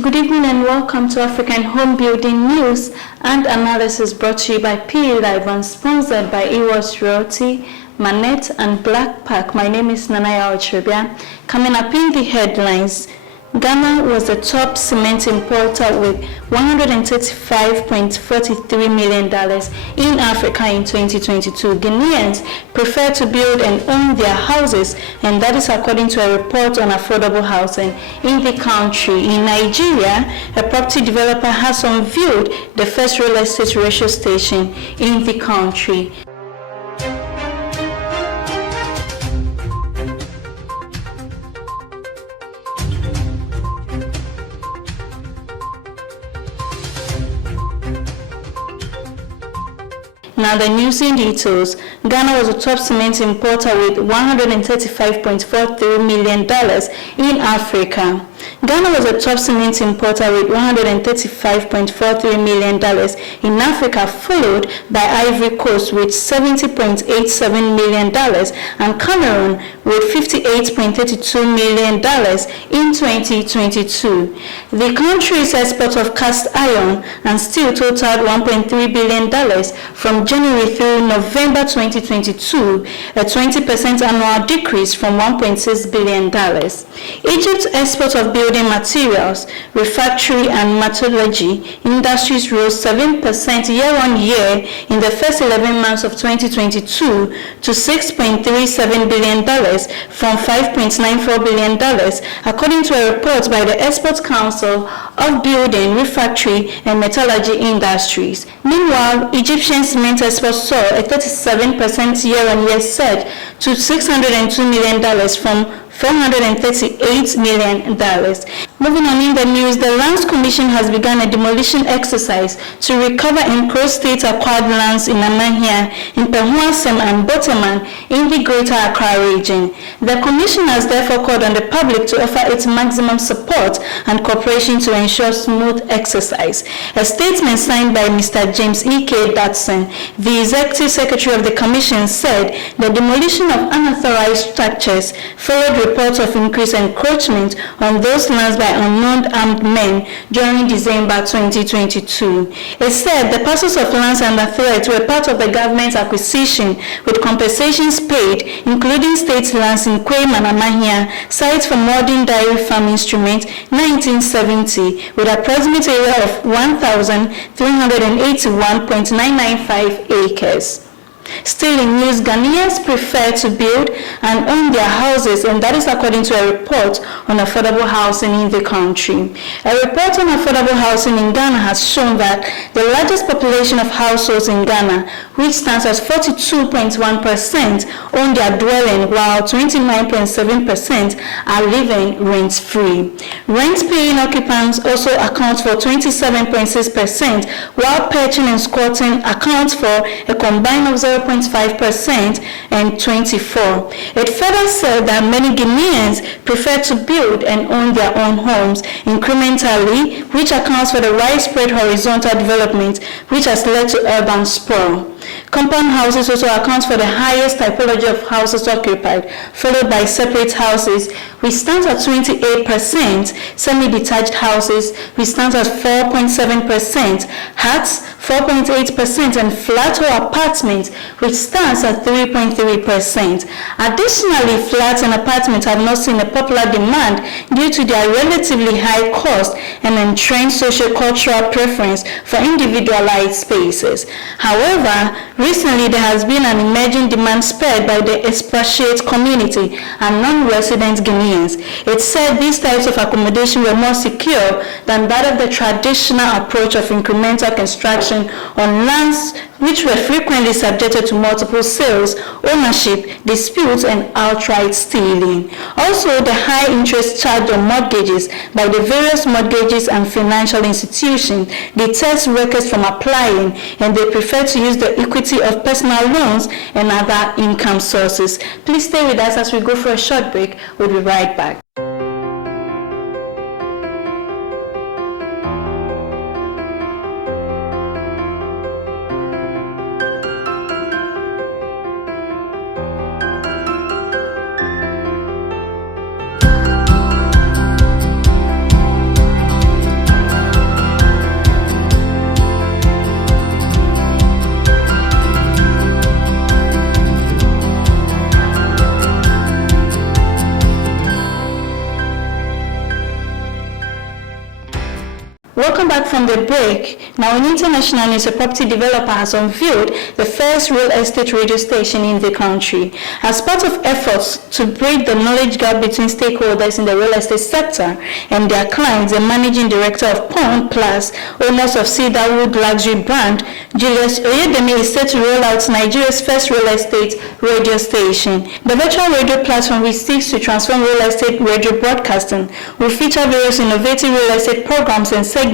Good evening and welcome to African Home Building News and Analysis brought to you by PE Live and sponsored by Ewas Realty, Manette and Black Park. My name is Nanaya Ochrebia. Coming up in the headlines, Ghana was the top cement importer with $135.43 million in Africa in 2022. Guineans prefer to build and own their houses, and that is according to a report on affordable housing in the country. In Nigeria, a property developer has unveiled the first real estate ratio station in the country. Now the news in details. Ghana was a top cement importer with $135.43 million in Africa. Ghana was a top cement importer with $135.43 million in Africa, followed by Ivory Coast with $70.87 million and Cameroon with $58.32 million in 2022. The country's export of cast iron and steel totaled $1.3 billion from January through November 2022, a 20% annual decrease from $1.6 billion. Egypt's export of building materials, refractory and metallurgy industries rose 7% year-on-year in the first 11 months of 2022 to $6.37 billion from $5.94 billion, according to a report by the Export Council of Building, Refractory and Metallurgy Industries. Meanwhile, Egyptian cement exports saw a 37% year-on-year surge to $602 million from $438 million. Moving on in the news, the Lands Commission has begun a demolition exercise to recover encroached state-acquired lands in Amahia, in Pehuasem and Boteman in the Greater Accra region. The Commission has therefore called on the public to offer its maximum support and cooperation to ensure smooth exercise. A statement signed by Mr. James E.K. Dodson, the Executive Secretary of the Commission, said the demolition of unauthorized structures followed reports of increased encroachment on those lands by unknown armed men during December 2022. It said the parcels of lands under threat were part of the government's acquisition with compensations paid, including state lands in Kwem and Amahia, sites for modern dairy farm instruments 1970, with approximate area of 1,381.995 acres. Still in news, Ghanaians prefer to build and own their houses, and that is according to a report on affordable housing in the country. A report on affordable housing in Ghana has shown that the largest population of households in Ghana, which stands at 42.1%, own their dwelling, while 29.7% are living rent-free. Rent-paying occupants also account for 27.6%, while perching and squatting accounts for a combined of 0.5% and 24%. It further said that many Guineans prefer to build and own their own homes incrementally, which accounts for the widespread horizontal development which has led to urban sprawl. Compound houses also account for the highest typology of houses occupied, followed by separate houses, which stands at 28%, semi-detached houses, which stands at 4.7%, huts, 4.8%, and flat or apartments, which stands at 3.3%. Additionally, flats and apartments have not seen a popular demand due to their relatively high cost and entrenched socio-cultural preference for individualized spaces. However, recently there has been an emerging demand spurred by the expatriate community and non-resident Guineans. It said these types of accommodation were more secure than that of the traditional approach of incremental construction on lands which were frequently subjected to multiple sales, ownership, disputes, and outright stealing. Also, the high interest charged on mortgages by the various mortgages and financial institutions deters workers from applying, and they prefer to use the equity of personal loans and other income sources. Please stay with us as we go for a short break. We'll be right back. Welcome back from the break. Now, in international news, a property developer has unveiled the first real estate radio station in the country. As part of efforts to bridge the knowledge gap between stakeholders in the real estate sector and their clients, the managing director of Pond Plus, owners of Cedarwood luxury brand, Julius Oyedemi, is set to roll out Nigeria's first real estate radio station. The virtual radio platform, which seeks to transform real estate radio broadcasting, will feature various innovative real estate programs and segments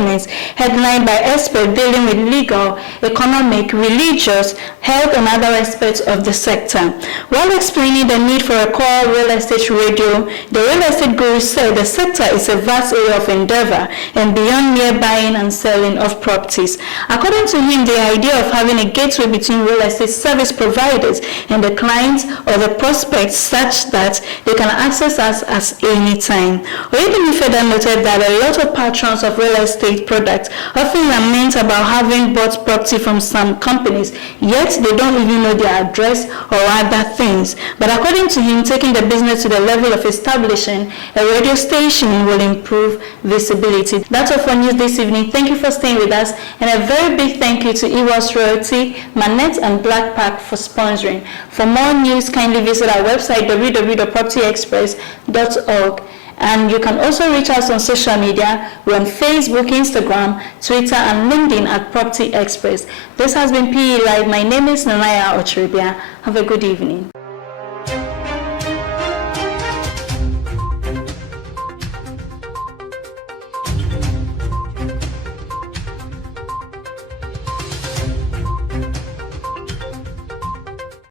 headlined by experts dealing with legal, economic, religious, health, and other aspects of the sector. While explaining the need for a core real estate radio, the real estate guru said the sector is a vast area of endeavor and beyond mere buying and selling of properties. According to him, the idea of having a gateway between real estate service providers and the clients or the prospects such that they can access us at any time. Oyedemi further noted that a lot of patrons of real estate products often lament about having bought property from some companies, yet they don't even know their address or other things. But according to him, taking the business to the level of establishing a radio station will improve visibility. That's all for news this evening. Thank you for staying with us, and a very big thank you to Ewas Royalty, Manette, and Black Park for sponsoring. For more news, kindly visit our website www.propertyexpress.org. And you can also reach us on social media. We're on Facebook, Instagram, Twitter, and LinkedIn at Property Express. This has been PE Live. My name is Nanaya Ochiribia. Have a good evening.